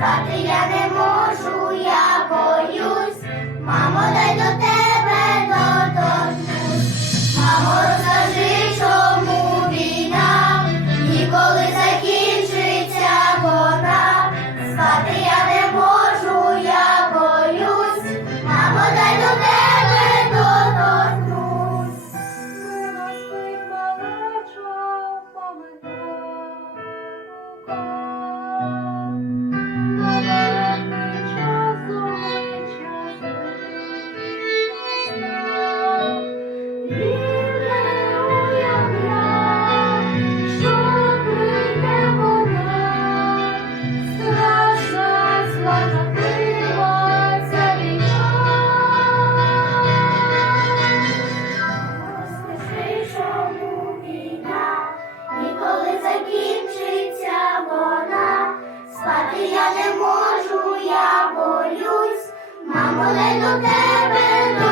стати я не можу, я боюсь, мамо, дай до тебе доторкнусь, мамо, розкажи. Я не можу, я боюсь, мамо, не до тебе.